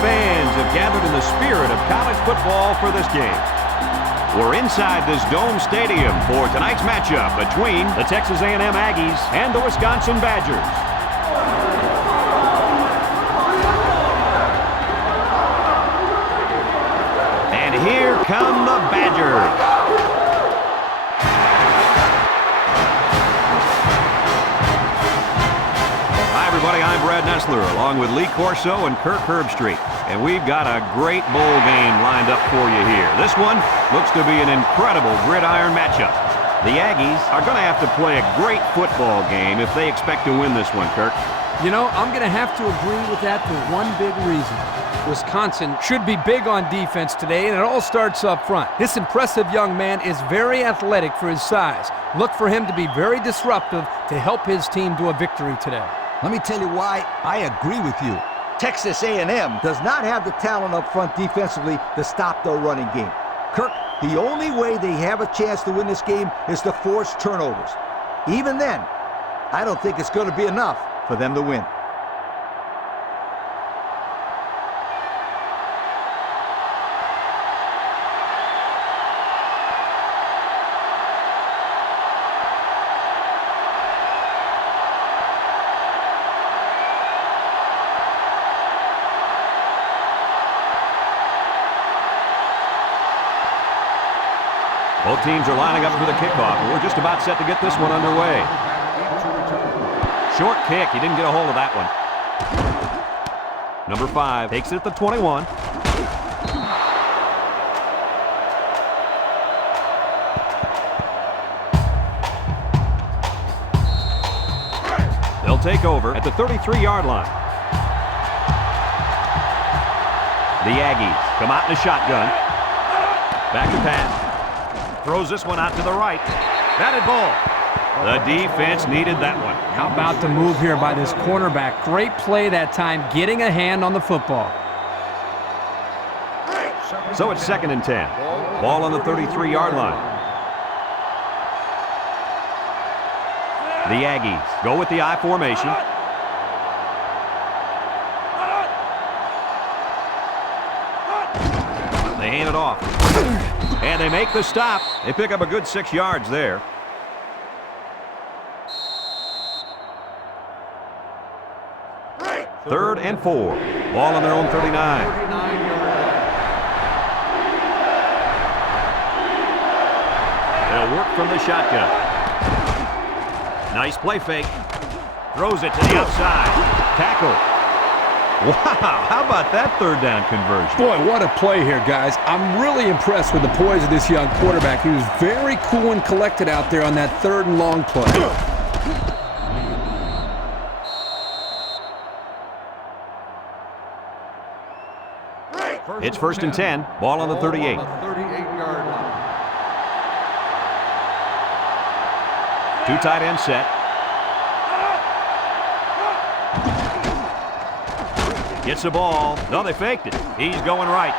fans have gathered in the spirit of college football for this game. We're inside this dome stadium for tonight's matchup between the Texas A&M Aggies and the Wisconsin Badgers. And here come the Badgers. Everybody, I'm Brad Nessler, along with Lee Corso and Kirk Herbstreit. And we've got a great bowl game lined up for you here. This one looks to be an incredible gridiron matchup. The Aggies are going to have to play a great football game if they expect to win this one, Kirk. You know, I'm going to have to agree with that for one big reason. Wisconsin should be big on defense today, and it all starts up front. This impressive young man is very athletic for his size. Look for him to be very disruptive to help his team to a victory today. Let me tell you why I agree with you. Texas A&M does not have the talent up front defensively to stop their running game. Kirk, the only way they have a chance to win this game is to force turnovers. Even then, I don't think it's going to be enough for them to win. Both teams are lining up for the kickoff, and we're just about set to get this one underway. Short kick. He didn't get a hold of that one. Number 5 takes it at the 21. They'll take over at the 33-yard line. The Aggies come out in a shotgun. Back to pass. Throws this one out to the right. Batted ball. The defense needed that one. How about the move here by this cornerback? Great play that time, getting a hand on the football. So it's 2nd and 10. Ball on the 33-yard line. The Aggies go with the I formation. They hand it off. And they make the stop. They pick up a good 6 yards there. Third and 4. Ball on their own 39. They'll work from the shotgun. Nice play fake. Throws it to the outside. Tackle. Wow, how about that third down conversion? Boy, what a play here, guys. I'm really impressed with the poise of this young quarterback. He was very cool and collected out there on that 3rd and long play. It's 1st and 10. Ball on the 38. 38-yard line. 2 tight ends set. Gets the ball. No, they faked it. He's going right.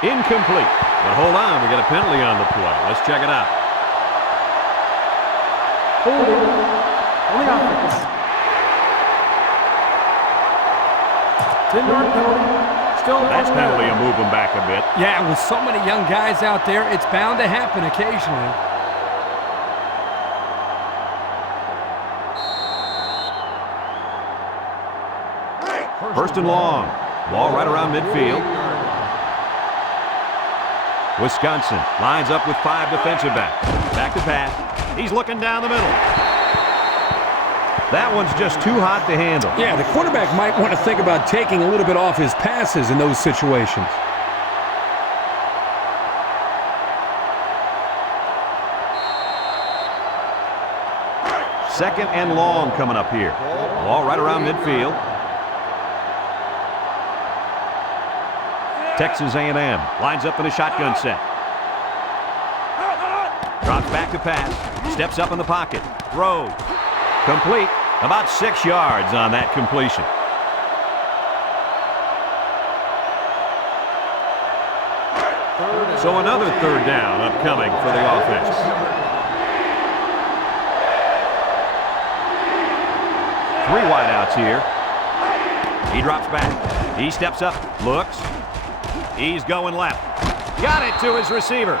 Incomplete. But hold on, we got a penalty on the play. Let's check it out. On the offense. That's penalty will move them back a bit. Yeah, with so many young guys out there, it's bound to happen occasionally. First and long. Ball right around midfield. Wisconsin lines up with 5 defensive backs. Back to pass. He's looking down the middle. That one's just too hot to handle. Yeah, the quarterback might want to think about taking a little bit off his passes in those situations. Second and long coming up here. Ball right around midfield. Texas A&M lines up in a shotgun set. Drops back to pass. Steps up in the pocket. Throws. Complete. About 6 yards on that completion. So another 3rd down upcoming for the offense. 3 wideouts here. He drops back. He steps up, looks. He's going left. Got it to his receiver.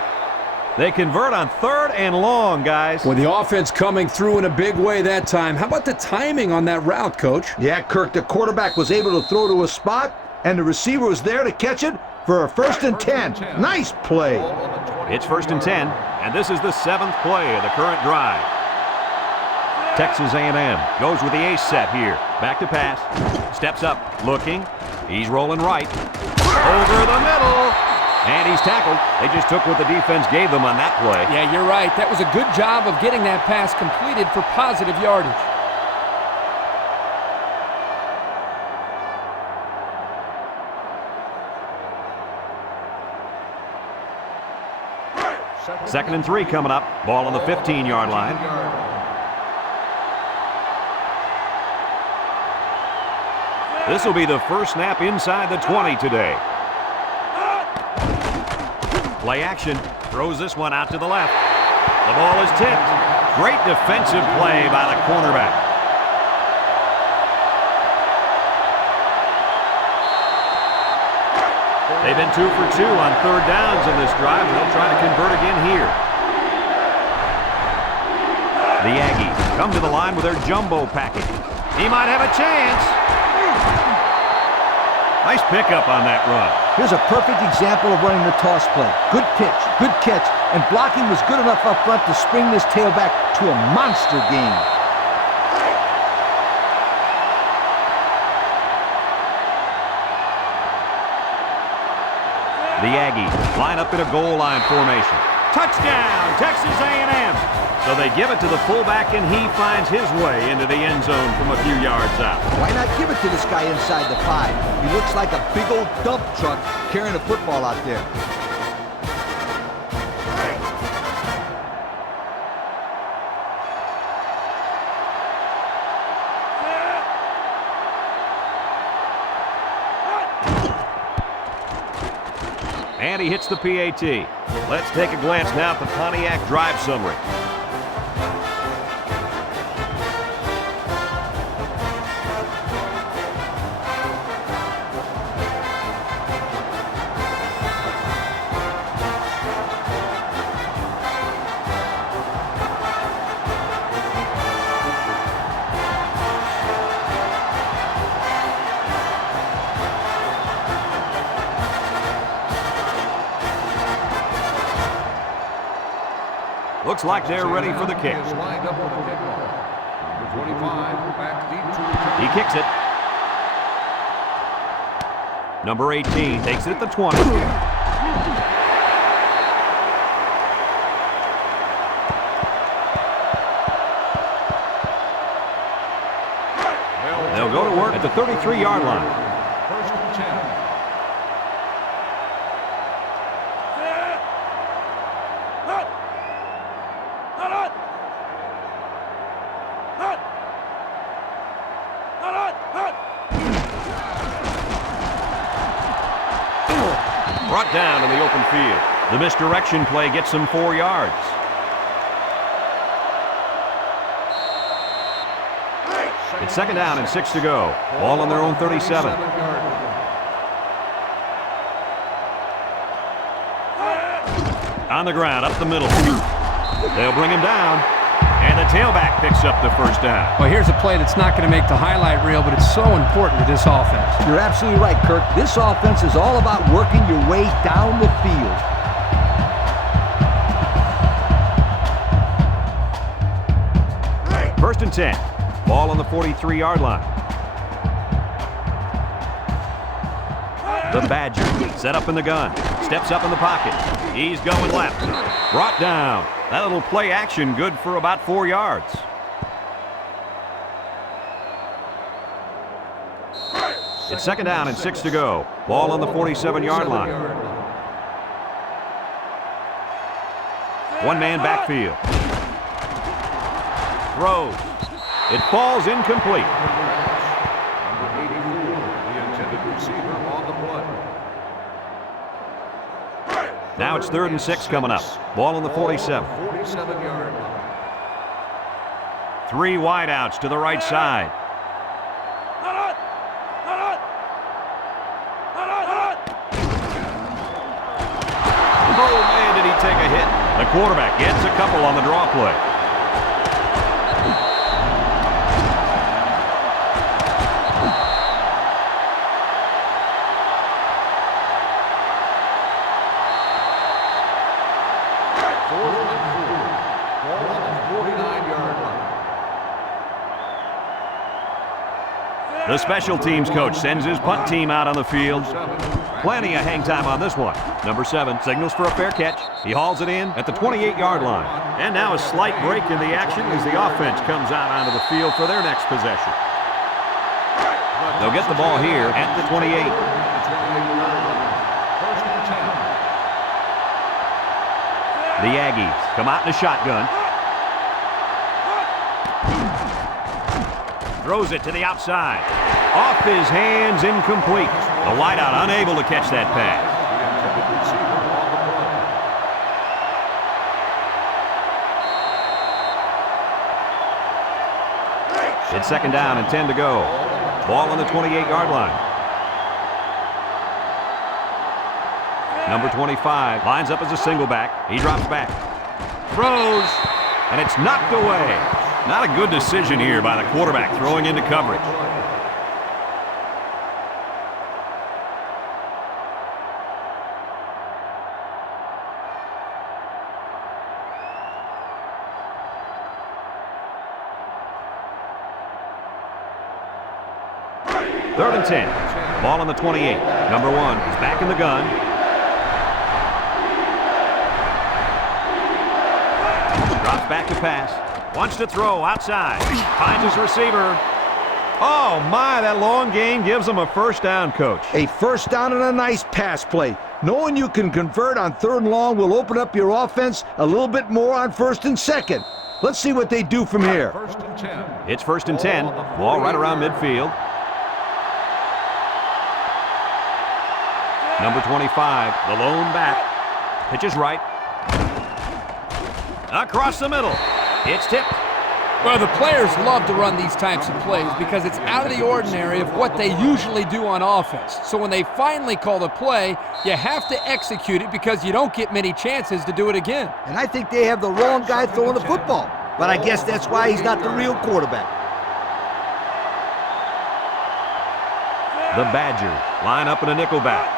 They convert on 3rd and long, guys. With the offense coming through in a big way that time. How about the timing on that route, Coach? Yeah, Kirk, the quarterback was able to throw to a spot, and the receiver was there to catch it for a 1st and 10. Nice play. It's 1st and 10, and this is the 7th play of the current drive. Texas A&M goes with the ace set here. Back to pass. Steps up, looking. He's rolling right. Over the middle. And he's tackled. They just took what the defense gave them on that play. Yeah, you're right. That was a good job of getting that pass completed for positive yardage. Second and 3 coming up. Ball on the 15-yard line. This will be the first snap inside the 20 today. Play action. Throws this one out to the left. The ball is tipped. Great defensive play by the cornerback. They've been 2 for 2 on 3rd downs in this drive. They'll try to convert again here. The Aggies come to the line with their jumbo package. He might have a chance. Nice pickup on that run. Here's a perfect example of running the toss play. Good pitch, good catch, and blocking was good enough up front to spring this tailback to a monster gain. The Aggies line up in a goal line formation. Touchdown, Texas A&M. So they give it to the fullback, and he finds his way into the end zone from a few yards out. Why not give it to this guy inside the 5? He looks like a big old dump truck carrying a football out there. And he hits the PAT. Let's take a glance now at the Pontiac drive summary. Looks like they're ready for the kick. He kicks it. Number 18 takes it at the 20. They'll go to work at the 33-yard line. Brought down in the open field. The misdirection play gets him 4 yards. It's 2nd down and 6 to go. Ball on their own 37. On the ground, up the middle. They'll bring him down. And the tailback picks up the 1st down. Well, here's a play that's not going to make the highlight reel, but it's so important to this offense. You're absolutely right, Kirk. This offense is all about working your way down the field. First and 10. Ball on the 43-yard line. The Badger set up in the gun. Steps up in the pocket. He's going left. Brought down. That little play action good for about 4 yards. It's 2nd down and 6 to go. Ball on the 47-yard line. One-man backfield. Throws. It falls incomplete. Number 84, the intended receiver on the play. Now it's 3rd and 6 coming up. Ball on the 47. 47-yard line. 3 wideouts to the right side. Oh, man, did he take a hit. The quarterback gets a couple on the draw play. The special teams coach sends his punt team out on the field. Plenty of hang time on this one. Number 7 signals for a fair catch. He hauls it in at the 28-yard line. And now a slight break in the action as the offense comes out onto the field for their next possession. They'll get the ball here at the 28. The Aggies come out in a shotgun. Throws it to the outside. Off his hands, incomplete. The wideout unable to catch that pass. It's second down and 10 to go. Ball on the 28-yard line. Number 25 lines up as a single back. He drops back. Throws, and it's knocked away. Not a good decision here by the quarterback throwing into coverage. Third and 10. Ball on the 28. Number 1 is back in the gun. Drops back to pass. Wants to throw outside. Finds his receiver. Oh, my, that long gain gives him a first down, Coach. A first down and a nice pass play. Knowing you can convert on 3rd and long will open up your offense a little bit more on 1st and 2nd. Let's see what they do from here. It's 1st and 10. Ball right around midfield. Number 25, the lone back. Pitches right. Across the middle. It's tipped. Well, the players love to run these types of plays because it's out of the ordinary of what they usually do on offense. So when they finally call the play, you have to execute it because you don't get many chances to do it again. And I think they have the wrong guy throwing the football. But I guess that's why he's not the real quarterback. The Badgers line up in a nickel back.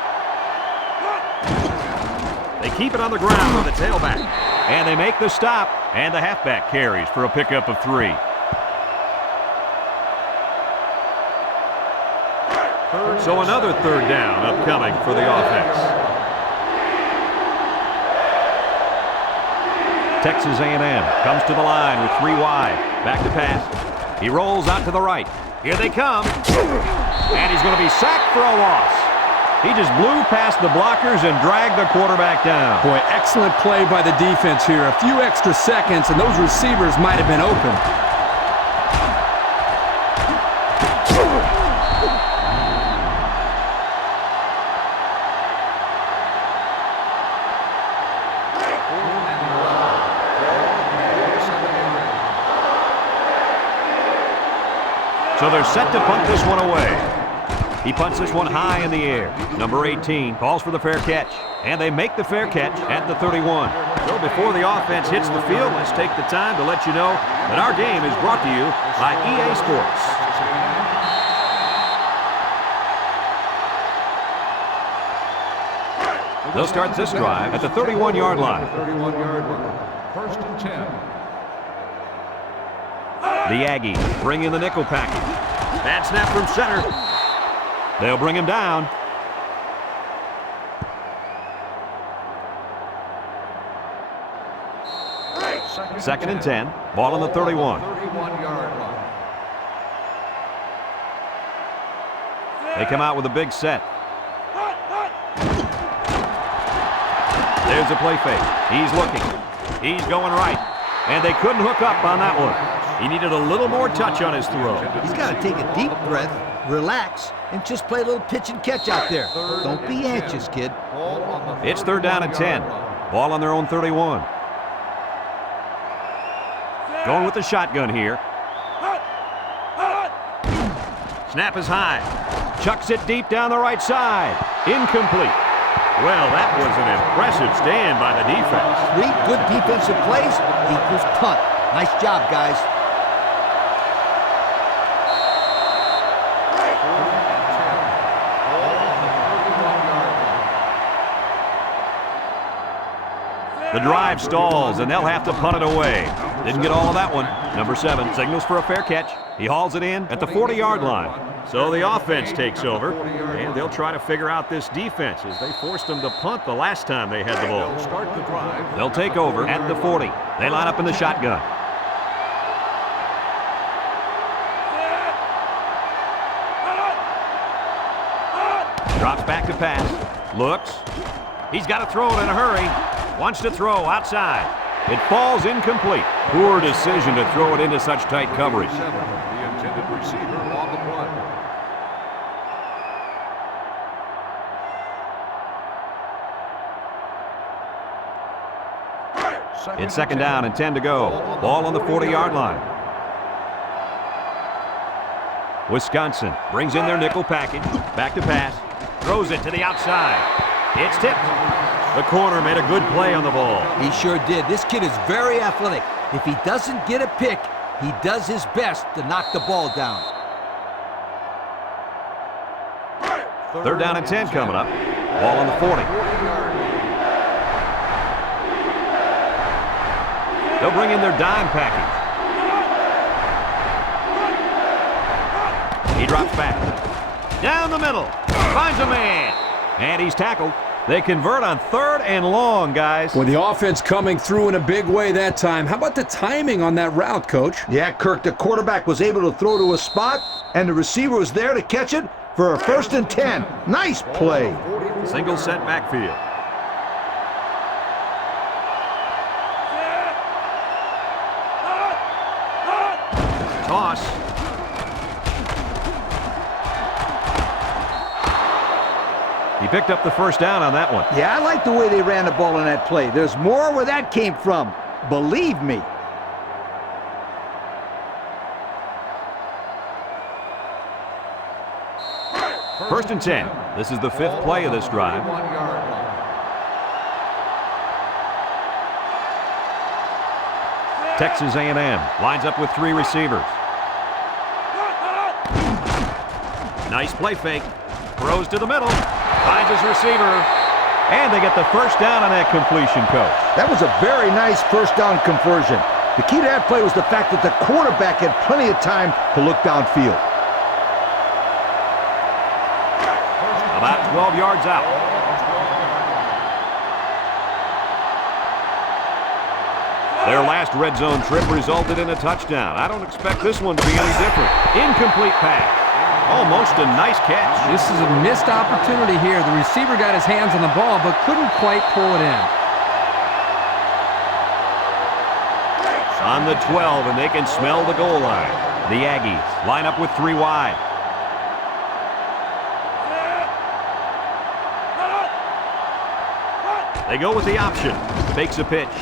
They keep it on the ground with the tailback. And they make the stop. And the halfback carries for a pickup of 3. So another 3rd down upcoming for the offense. Texas A&M comes to the line with 3 wide. Back to pass. He rolls out to the right. Here they come. And he's going to be sacked for a loss. He just blew past the blockers and dragged the quarterback down. Boy, excellent play by the defense here. A few extra seconds, and those receivers might have been open. So they're set to punt this one away. He punts this one high in the air. Number 18 calls for the fair catch. And they make the fair catch at the 31. So before the offense hits the field, let's take the time to let you know that our game is brought to you by EA Sports. They'll start this drive at the 31-yard line. 1st and 10. The Aggies bring in the nickel package. Bad snap from center. They'll bring him down. Second and 10. Ball on the 31. 31-yard line. They come out with a big set. There's a play fake. He's looking. He's going right. And they couldn't hook up on that one. He needed a little more touch on his throw. He's got to take a deep breath, relax, and just play a little pitch and catch out there. Don't be anxious, kid. It's 3rd down and 10. Ball on their own 31. Going with the shotgun here. Snap is high. Chucks it deep down the right side. Incomplete. Well, that was an impressive stand by the defense. 3 good defensive plays equals punt. Nice job, guys. The drive stalls, and they'll have to punt it away. Didn't get all of that one. Number 7 signals for a fair catch. He hauls it in at the 40-yard line. So the offense takes over, and they'll try to figure out this defense as they forced them to punt the last time they had the ball. Start the drive. They'll take over at the 40. They line up in the shotgun. Drops back to pass. Looks. He's got to throw it in a hurry. Wants to throw outside. It falls incomplete. Poor decision to throw it into such tight coverage. 7, the intended receiver on the play. It's second down and 10 to go. Ball on the 40-yard line. Wisconsin brings in their nickel package. Back to pass. Throws it to the outside. It's tipped. The corner made a good play on the ball. He sure did. This kid is very athletic. If he doesn't get a pick, he does his best to knock the ball down. Third down and 10 coming up. Ball on the 40. They'll bring in their dime package. He drops back. Down the middle. Finds a man. And he's tackled. They convert on 3rd and long, guys. Well, the offense coming through in a big way that time. How about the timing on that route, Coach? Yeah, Kirk, the quarterback was able to throw to a spot, and the receiver was there to catch it for a 1st and 10. Nice play. Single set backfield. Toss. He picked up the first down on that one. Yeah, I like the way they ran the ball on that play. There's more where that came from. Believe me. First and 10. This is the 5th play of this drive. Texas A&M lines up with 3 receivers. Nice play fake. Throws to the middle. Finds his receiver. And they get the first down on that completion, Coach. That was a very nice first down conversion. The key to that play was the fact that the quarterback had plenty of time to look downfield. About 12 yards out. Their last red zone trip resulted in a touchdown. I don't expect this one to be any different. Incomplete pass. Almost a nice catch. This is a missed opportunity here. The receiver got his hands on the ball, but couldn't quite pull it in. On the 12, and they can smell the goal line. The Aggies line up with 3 wide. They go with the option. Fakes a pitch.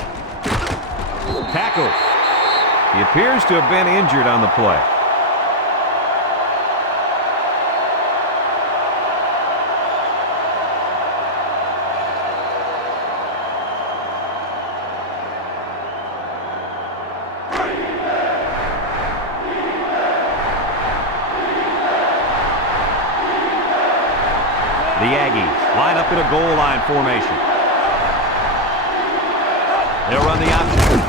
Tackle. He appears to have been injured on the play. The Aggies line up in a goal line formation. They'll run the option.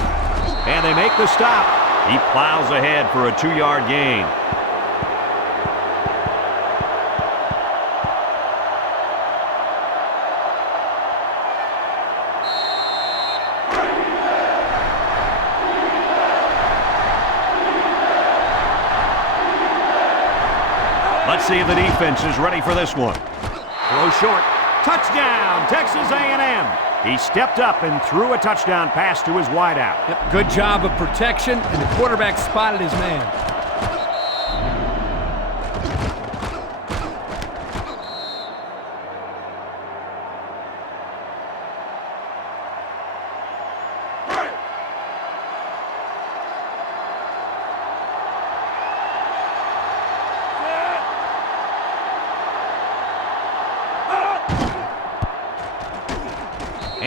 And they make the stop. He plows ahead for a 2-yard gain. Let's see if the defense is ready for this one. Throw short. Touchdown, Texas A&M. He stepped up and threw a touchdown pass to his wideout. Yep, good job of protection, and the quarterback spotted his man.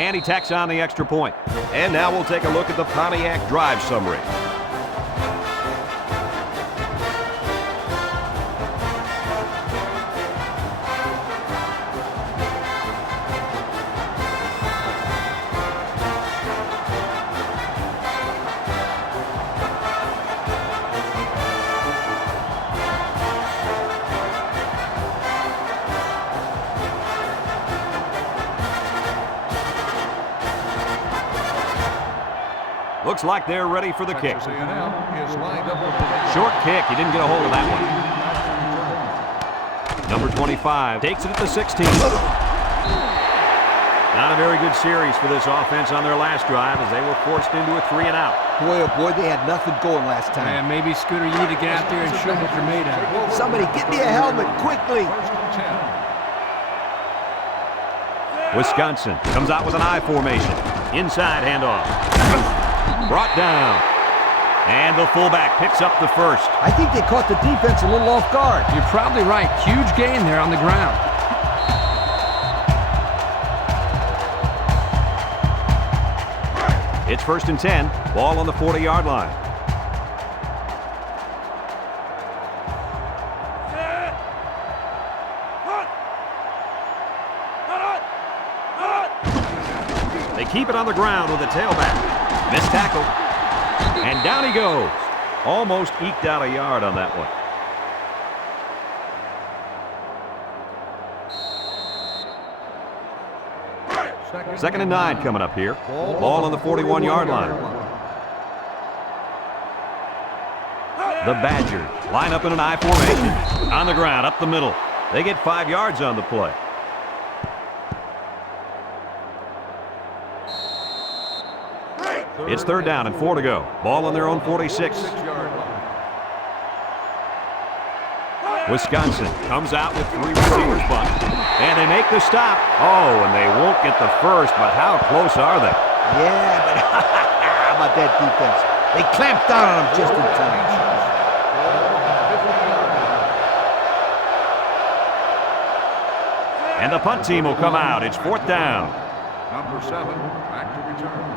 And he tacks on the extra point. And now we'll take a look at the Pontiac drive summary. Looks like they're ready for the kick. Texas A&M is lined up with the Short kick. He didn't get a hold of that one. Number 25 takes it at the 16. Not a very good series for this offense on their last drive as they were forced into a 3-and-out. Boy, oh boy, they had nothing going last time. Man, maybe, Scooter, you need to get out there and show what you're made of. Somebody get me a helmet quickly. first and 10. Wisconsin comes out with an I formation. Inside handoff. Brought down. And the fullback picks up the first. I think they caught the defense a little off guard. You're probably right. Huge gain there on the ground. It's first and 10. Ball on the 40-yard line. They keep it on the ground with a tailback. Missed tackle. And down he goes. Almost eked out a yard on that one. Second and 9 coming up here. Ball on the 41-yard line. The Badgers line up in an I formation. On the ground, up the middle. They get 5 yards on the play. It's third down and 4 to go. Ball on their own 46. Wisconsin comes out with 3 receivers bunch. And they make the stop. Oh, and they won't get the first, but how close are they? Yeah, but how about that defense? They clamped down on them just in time. And the punt team will come out. It's 4th down. Number 7, back to return.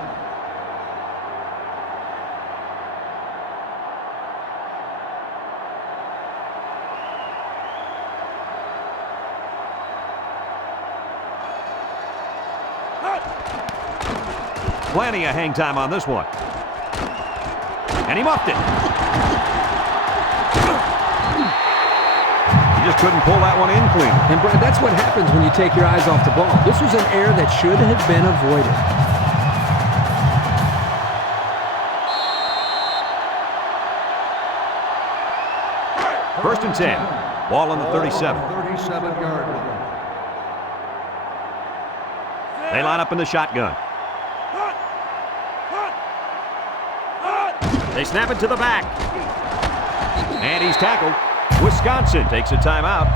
Plenty of hang time on this one. And he muffed it. He just couldn't pull that one in clean. And, Brad, that's what happens when you take your eyes off the ball. This was an error that should have been avoided. First and 10. Ball on the 37. 37-yard line. They line up in the shotgun. They snap it to the back. And he's tackled. Wisconsin takes a timeout.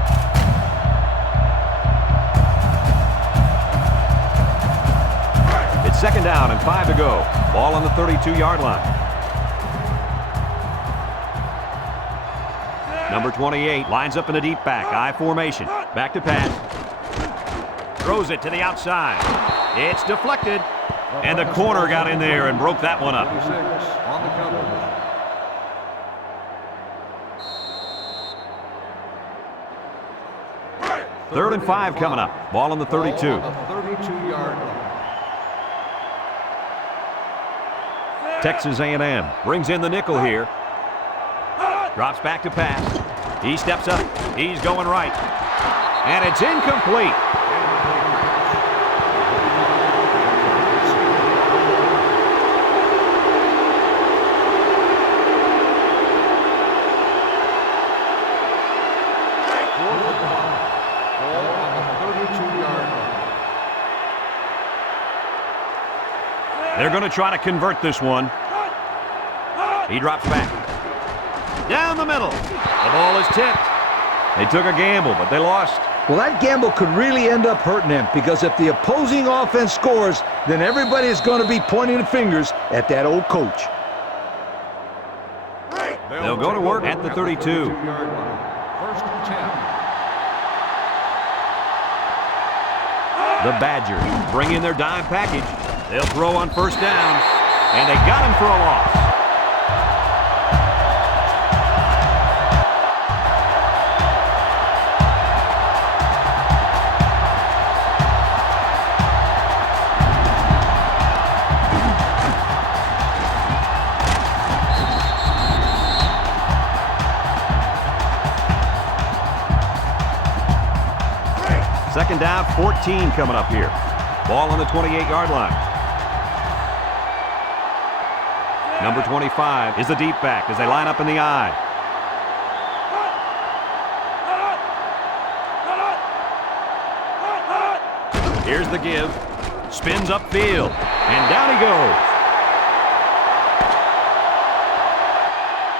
It's second down and 5 to go. Ball on the 32-yard line. Number 28 lines up in a deep back. I formation. Back to pass. Throws it to the outside. It's deflected. And the corner got in there and broke that one up. 26 on the coverage. Third and 5 coming up. Ball on the 32. Ball on the 32-yard line. Texas A&M brings in the nickel here. Drops back to pass. He steps up. He's going right. And it's incomplete. They're going to try to convert this one. He drops back. Down the middle. The ball is tipped. They took a gamble, but they lost. Well, that gamble could really end up hurting them because if the opposing offense scores, then everybody is going to be pointing the fingers at that old coach. They'll go to work at the 32. 32-yard line. First and 10. The Badgers bring in their dime package. They'll throw on first down, and they got him for a loss. Second down, 14 coming up here. Ball on the 28-yard line. Number 25 is the deep back as they line up in the I. Here's the give. Spins upfield, and down he goes.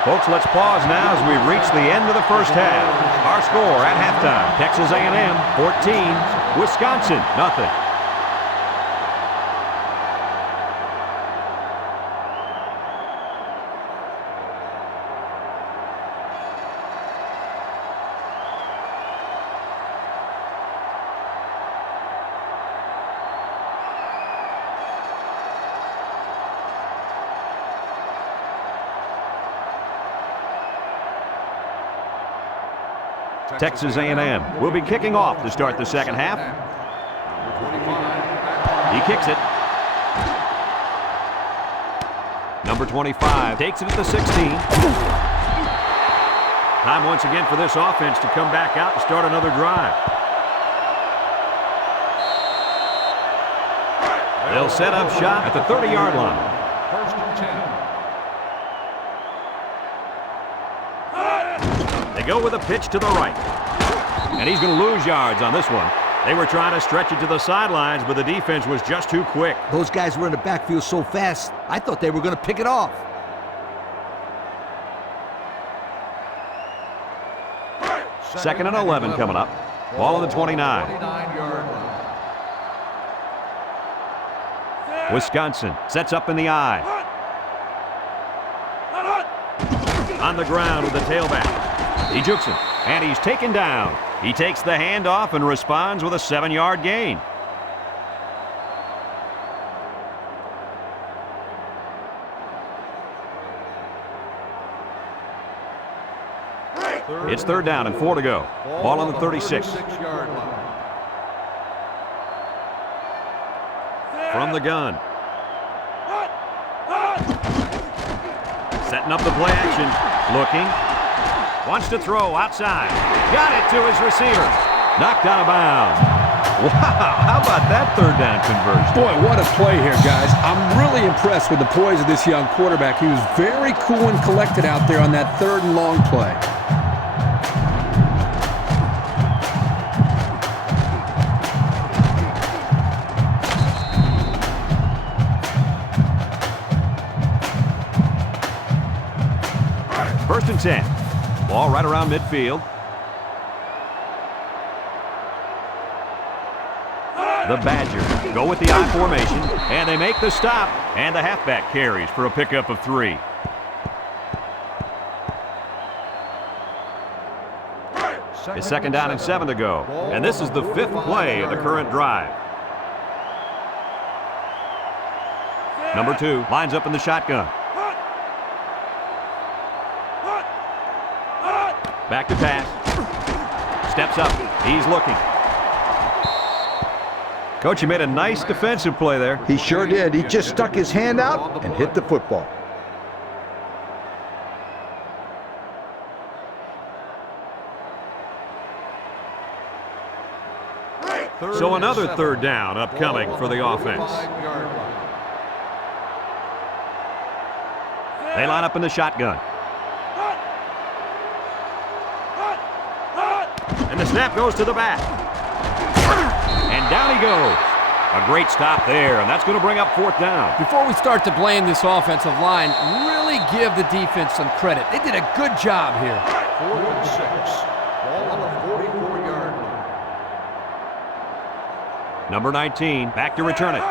Folks, let's pause now as we reach the end of the first half. Our score at halftime, Texas A&M 14, Wisconsin nothing. Texas A&M will be kicking off to start the second half. He kicks it. Number 25 takes it at the 16. Time once again for this offense to come back out and start another drive. They'll set up shop at the 30-yard line. First and 10. They go with a pitch to the right. And he's going to lose yards on this one. They were trying to stretch it to the sidelines, but the defense was just too quick. Those guys were in the backfield so fast, I thought they were going to pick it off. Second and 11 coming up. Ball on the 29. 29-yard line. Wisconsin sets up in the I. On the ground with the tailback. He jukes him, and he's taken down. He takes the handoff and responds with a 7-yard gain. It's third down and 4 to go. Ball on the 36. 36-yard line. From the gun. Setting up the play action. Looking. Wants to throw outside. Got it to his receiver. Knocked out of bounds. Wow, how about that third down conversion? Boy, what a play here, guys. I'm really impressed with the poise of this young quarterback. He was very cool and collected out there on that third and long play. First and 10. Ball right around midfield. The Badgers go with the I formation, and they make the stop, and the halfback carries for a pickup of 3. It's second down and 7 to go, and this is the 5th play of the current drive. Number 2 lines up in the shotgun. Back to pass. Steps up. He's looking. Coach, you made a nice defensive play there. He sure did. He just stuck his hand out and hit the football. So another third down upcoming for the offense. They line up in the shotgun. And the snap goes to the back. And down he goes. A great stop there, and that's going to bring up 4th down. Before we start to blame this offensive line, really give the defense some credit. They did a good job here. 4th and 6. Ball on the 44-yard line. Number 19, back to return it.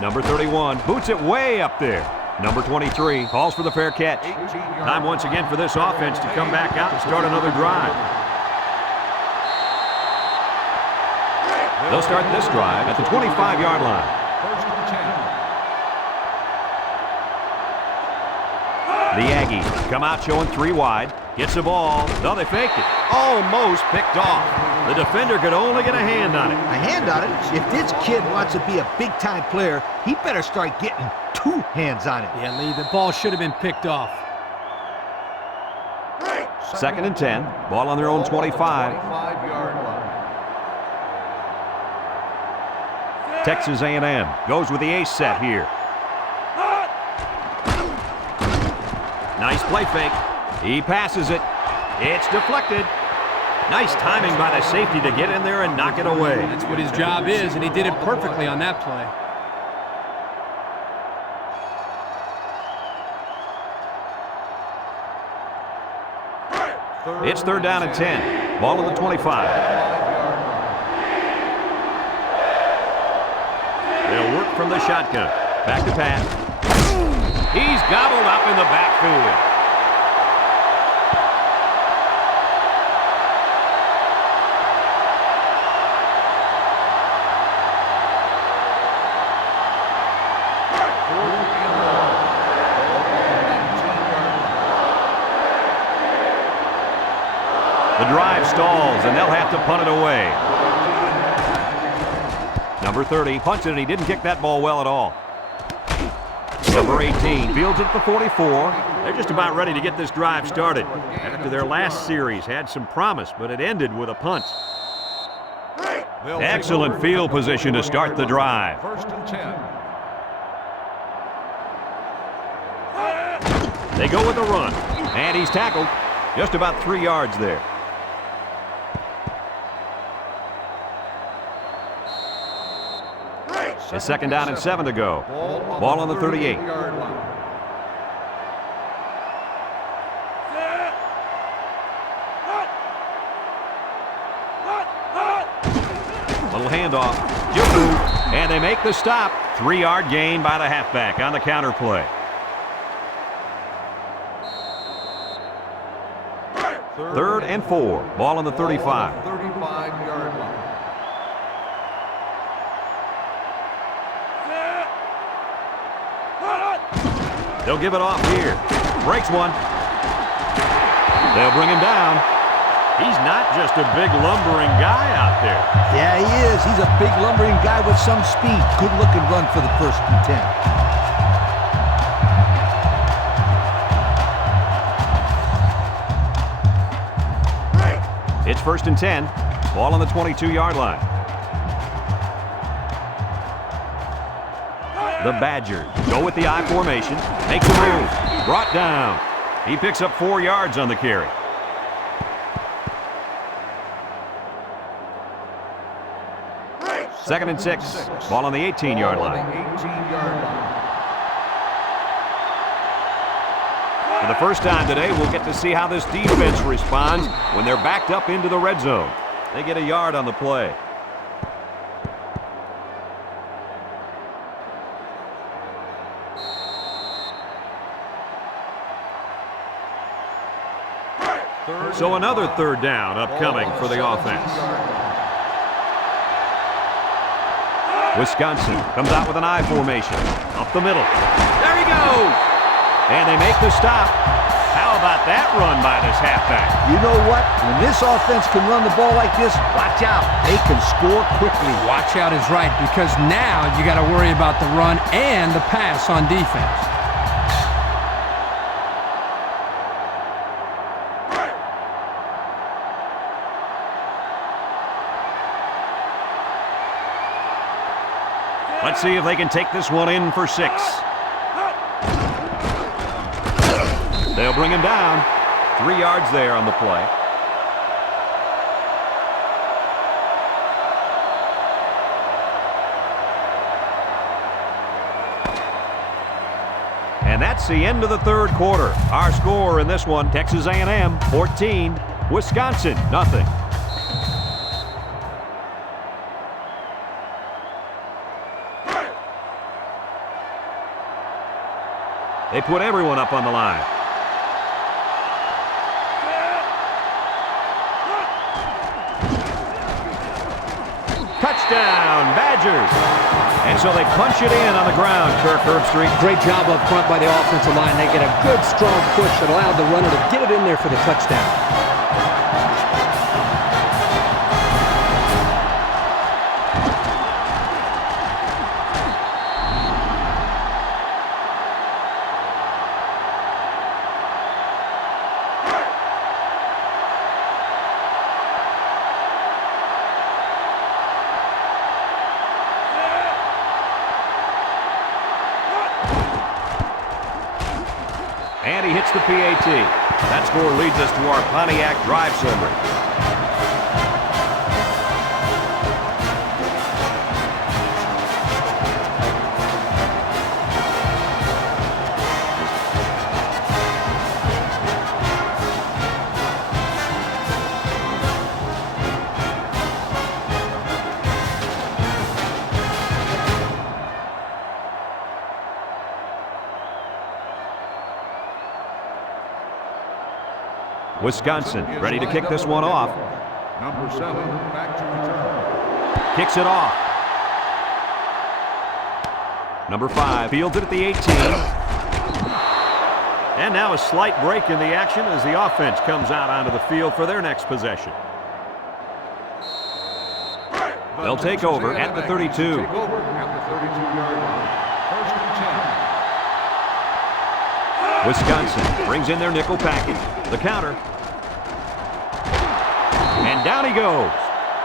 Number 31, boots it way up there. Number 23 calls for the fair catch. Time once again for this offense to come back out and start another drive. They'll start this drive at the 25-yard line. First and 10. The Aggies come out showing 3 wide. Gets the ball. No, they faked it. Almost picked off. The defender could only get a hand on it. A hand on it? If this kid wants to be a big-time player, he better start getting 2 hands on it. Yeah, Lee, the ball should have been picked off. Second and 10. Ball on their own 25. 25-yard line. Texas A&M goes with the ace set here. Nice play fake. He passes it. It's deflected. Nice timing by the safety to get in there and knock it away. That's what his job is, and he did it perfectly on that play. It's third down and 10. Ball on the 25. They'll work from the shotgun. Back to pass. He's gobbled up in the backfield. The drive stalls, and they'll have to punt it away. Number 30 punched it, and he didn't kick that ball well at all. Number 18 fields it at the 44. They're just about ready to get this drive started. After their last series had some promise, but it ended with a punt. Excellent field position to start the drive. First and 10. They go with the run, and he's tackled just about 3 yards there. It's second down and 7 to go. Ball on the 38. Little handoff. And they make the stop. 3-yard gain by the halfback on the counter play. Third and 4. Ball on the 35. 35-yard line. They'll give it off here. Breaks one. They'll bring him down. He's not just a big lumbering guy out there. Yeah, he is. He's a big lumbering guy with some speed. Good looking run for the first and 10. It's first and 10. Ball on the 22-yard line. The Badgers go with the I formation. Makes a move. Brought down. He picks up 4 yards on the carry. Second and 6. Ball on the 18-yard line. For the first time today, we'll get to see how this defense responds when they're backed up into the red zone. They get a yard on the play. So another third down upcoming for the offense. Wisconsin comes out with an I formation. Up the middle. There he goes! And they make the stop. How about that run by this halfback? You know what? When this offense can run the ball like this, watch out. They can score quickly. Watch out is right, because now you got to worry about the run and the pass on defense. Let's see if they can take this one in for 6. They'll bring him down. 3 yards there on the play. And that's the end of the third quarter. Our score in this one, Texas A&M 14, Wisconsin nothing. They put everyone up on the line. Touchdown! Touchdown, Badgers. And so they punch it in on the ground, Kirk Herbstreit. Great job up front by the offensive line. They get a good, strong push that allowed the runner to get it in there for the touchdown. And he hits the PAT. That score leads us to our Pontiac drive summary. Wisconsin ready to kick this one off. Number 7, back to return. Kicks it off. Number 5 fields it at the 18. And now a slight break in the action as the offense comes out onto the field for their next possession. They'll take over at the 32. Take over at the 32-yard line. First and 10. Wisconsin brings in their nickel package. The counter. And down he goes.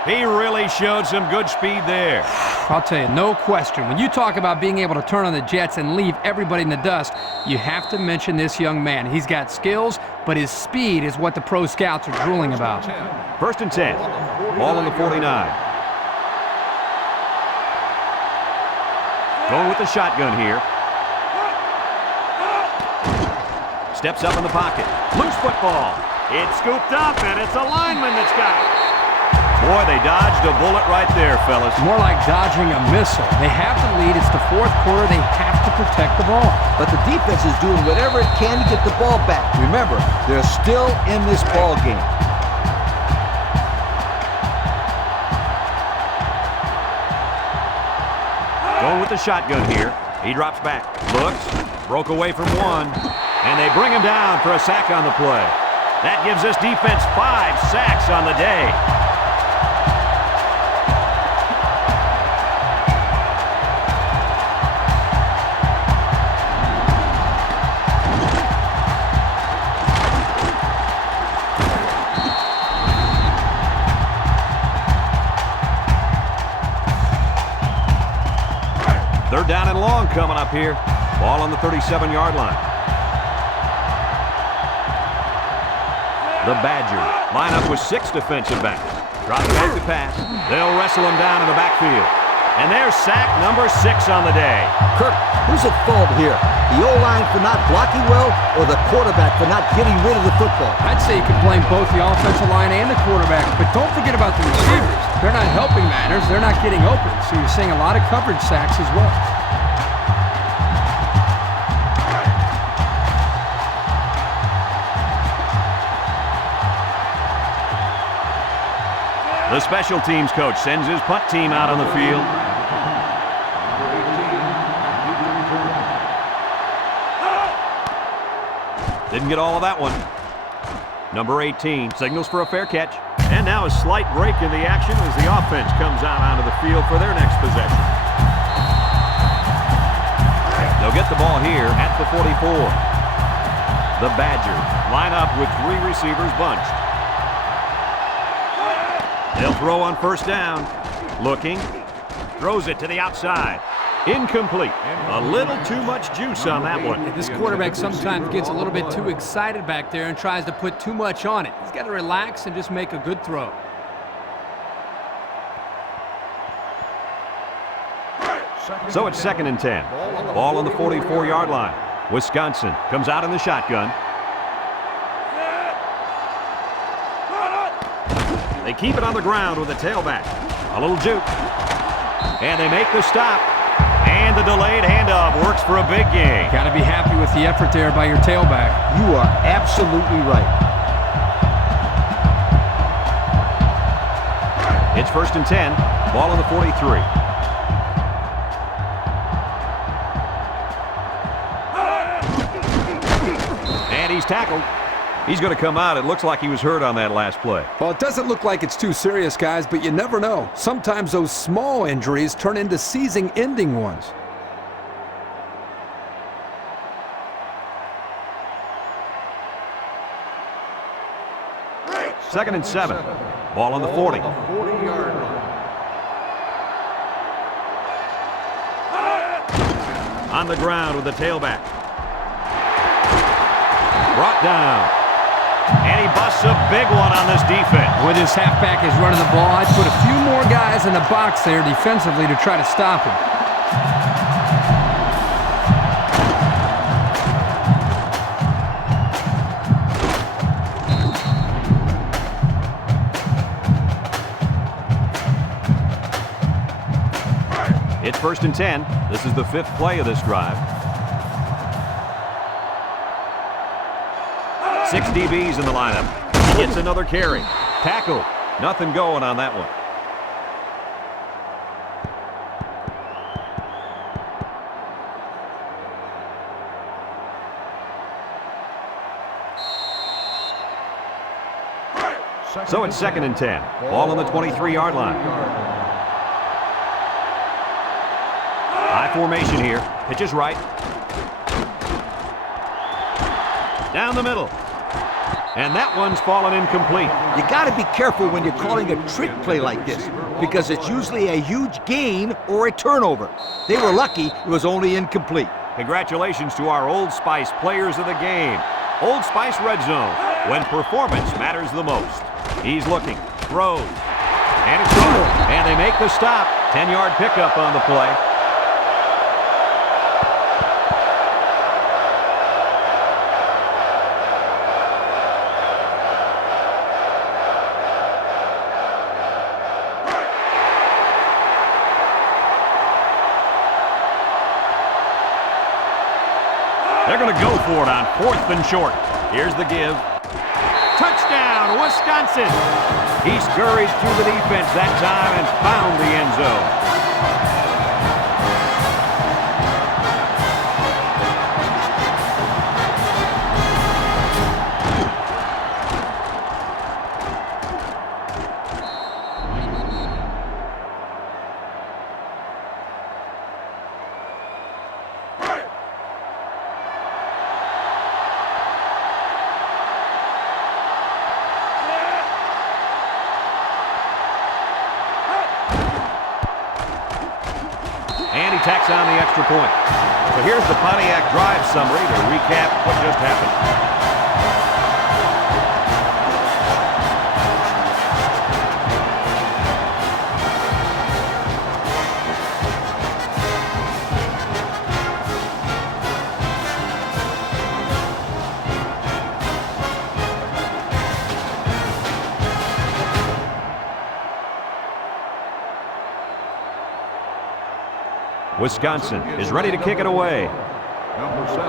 He really showed some good speed there. I'll tell you, no question. When you talk about being able to turn on the jets and leave everybody in the dust, you have to mention this young man. He's got skills, but his speed is what the pro scouts are drooling about. First and 10. Ball on the 49. Going with the shotgun here. Steps up in the pocket. Loose football. It's scooped up, and it's a lineman that's got it. Boy, they dodged a bullet right there, fellas. More like dodging a missile. They have the lead. It's the fourth quarter. They have to protect the ball. But the defense is doing whatever it can to get the ball back. Remember, they're still in this ball game. Going with the shotgun here. He drops back. Looks. Broke away from one. And they bring him down for a sack on the play. That gives this defense 5 sacks on the day. Third down and long coming up here. Ball on the 37-yard line. The Badgers line up with 6 defensive backs. Drop back to pass. They'll wrestle him down in the backfield. And there's sack number 6 on the day. Kirk, who's at fault here? The O-line for not blocking well or the quarterback for not getting rid of the football? I'd say you can blame both the offensive line and the quarterback, but don't forget about the receivers. They're not helping matters. They're not getting open, so you're seeing a lot of coverage sacks as well. The special teams coach sends his punt team out on the field. Didn't get all of that one. Number 18 signals for a fair catch. And now a slight break in the action as the offense comes out onto the field for their next possession. They'll get the ball here at the 44. The Badgers line up with 3 receivers bunched. They'll throw on first down. Looking. Throws it to the outside. Incomplete. A little too much juice on that one. This quarterback sometimes gets a little bit too excited back there and tries to put too much on it. He's got to relax and just make a good throw. So it's second and 10. Ball on the 44-yard line. Wisconsin comes out in the shotgun. They keep it on the ground with a tailback. A little juke. And they make the stop. And the delayed handoff works for a big gain. Got to be happy with the effort there by your tailback. You are absolutely right. It's first and 10. Ball on the 43. And he's tackled. He's going to come out. It looks like he was hurt on that last play. Well, it doesn't look like it's too serious, guys, but you never know. Sometimes those small injuries turn into season-ending ones. Second and 7. Ball on the 40. 40-yard line. On the ground with the tailback. Brought down. And he busts a big one on this defense. With his halfback is running the ball, I'd put a few more guys in the box there defensively to try to stop him. It's first and 10. This is the 5th play of this drive. 6 DBs in the lineup. Gets another carry. Tackle. Nothing going on that one. So it's second and 10. Ball on the 23-yard line. High formation here. Pitch is right. Down the middle. And that one's fallen incomplete. You got to be careful when you're calling a trick play like this, because it's usually a huge gain or a turnover. They were lucky it was only incomplete. Congratulations to our Old Spice players of the game. Old Spice Red Zone, when performance matters the most. He's looking, throws, and it's over. And they make the stop. 10-yard pickup on the play. They're going to go for it on 4th and short. Here's the give. Touchdown, Wisconsin! He scurried through the defense that time and found the end zone. And he tacks on the extra point. So here's the Pontiac drive summary to recap what just happened. Wisconsin is ready to kick it away. Number 7.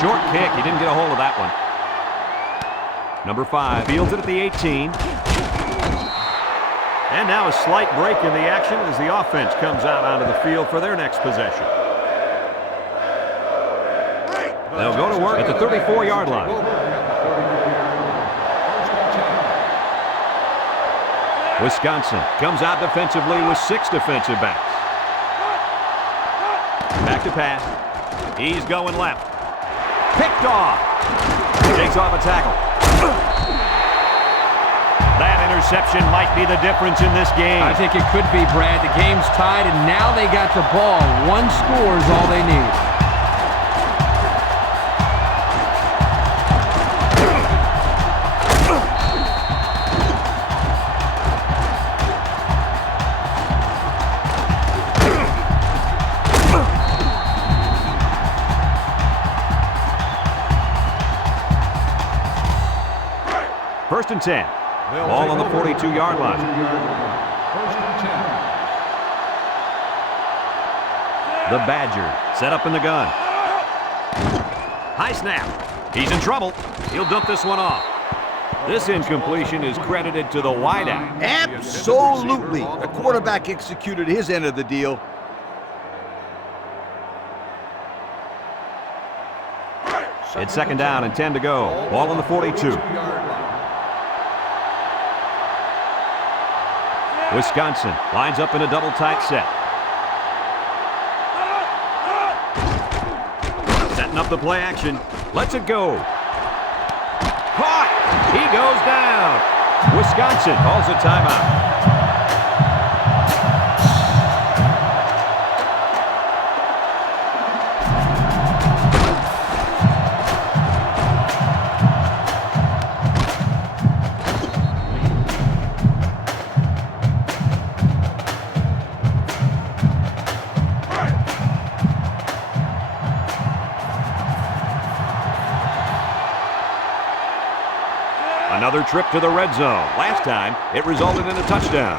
Short kick. He didn't get a hold of that one. Number 5 fields it at the 18. And now a slight break in the action as the offense comes out onto the field for their next possession. They'll go to work at the 34-yard line. Wisconsin comes out defensively with 6 defensive backs. Back to pass. He's going left. Picked off. Takes off a tackle. That interception might be the difference in this game. I think it could be, Brad. The game's tied, and now they got the ball. One score is all they need. First and 10. Ball on the 42-yard line. First and 10. The Badger set up in the gun. High snap. He's in trouble. He'll dump this one off. This incompletion is credited to the wideout. Absolutely. The quarterback executed his end of the deal. It's second down and 10 to go. Ball on the 42. Wisconsin lines up in a double tight set. Setting up the play action. Lets it go. Caught. He goes down. Wisconsin calls a timeout. Another trip to the red zone. Last time, it resulted in a touchdown.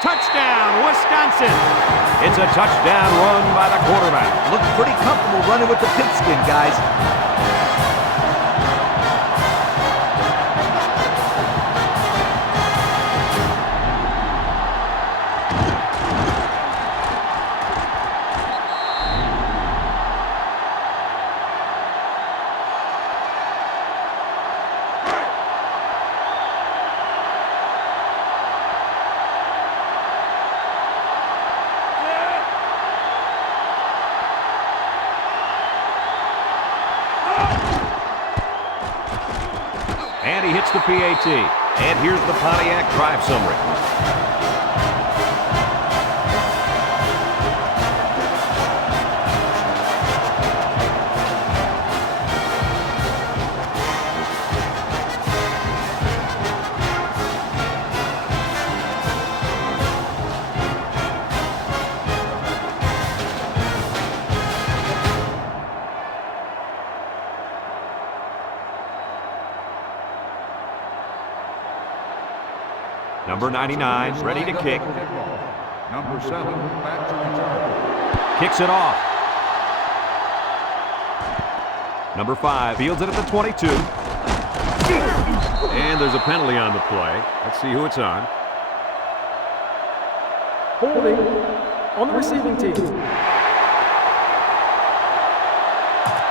Touchdown, Wisconsin! It's a touchdown run by the quarterback. Looked pretty comfortable running with the pigskin, guys. And he hits the PAT. And here's the Pontiac drive summary. Number 99, ready to kick. Number 7, back to return. Kicks it off. Number 5 fields it at the 22. And there's a penalty on the play. Let's see who it's on. Holding on the receiving team.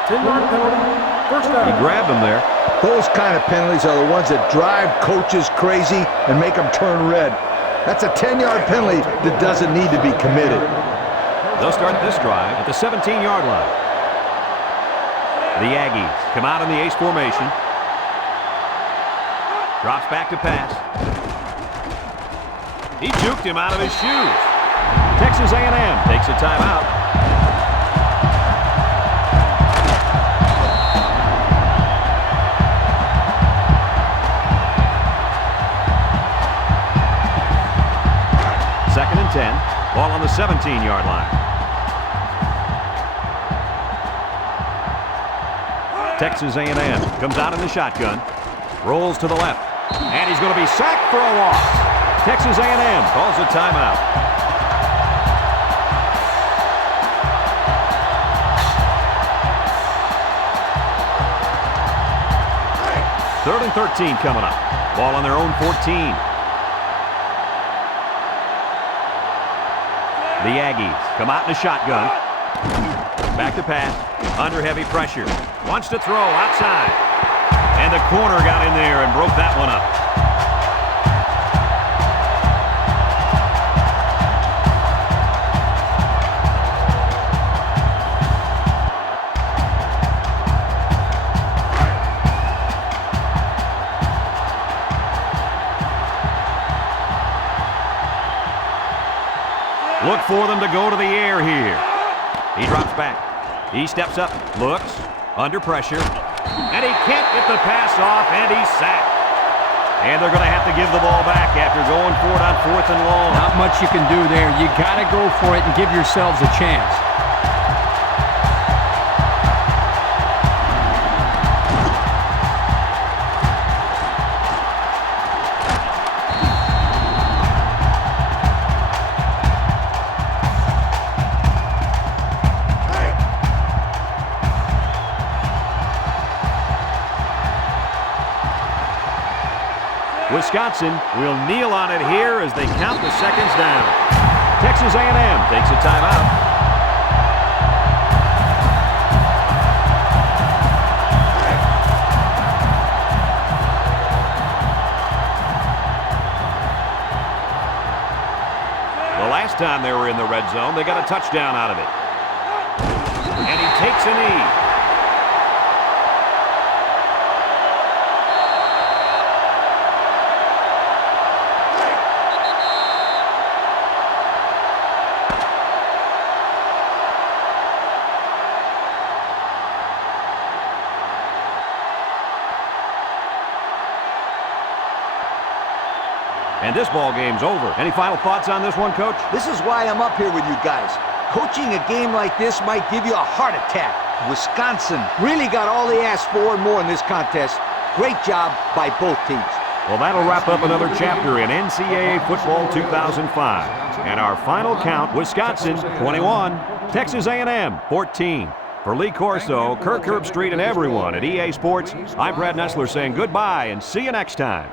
10-yard penalty, first down. He grabbed him there. Those kind of penalties are the ones that drive coaches crazy and make them turn red. That's a 10-yard penalty that doesn't need to be committed. They'll start this drive at the 17-yard line. The Aggies come out in the ace formation. Drops back to pass. He juked him out of his shoes. Texas A&M takes a timeout. Second and 10. Ball on the 17-yard line. Texas A&M comes out in the shotgun. Rolls to the left. And he's going to be sacked for a loss. Texas A&M calls a timeout. Third and 13 coming up. Ball on their own 14. The Aggies come out in a shotgun. Back to pass. Under heavy pressure. Wants to throw outside. And the corner got in there and broke that one up. Look for them to go to the air here. He drops back. He steps up, looks, under pressure, and he can't get the pass off, and he's sacked. And they're going to have to give the ball back after going for it on 4th and long. Not much you can do there. You got to go for it and give yourselves a chance. Wisconsin will kneel on it here as they count the seconds down. Texas A&M takes a timeout. The last time they were in the red zone, they got a touchdown out of it. And he takes a knee. And this ball game's over. Any final thoughts on this one, Coach? This is why I'm up here with you guys. Coaching a game like this might give you a heart attack. Wisconsin really got all they asked for and more in this contest. Great job by both teams. Well, that'll wrap up another chapter in NCAA Football 2005. And our final count, Wisconsin 21, Texas A&M 14. For Lee Corso, Kirk Herbstreit, and everyone at EA Sports, I'm Brad Nessler saying goodbye and see you next time.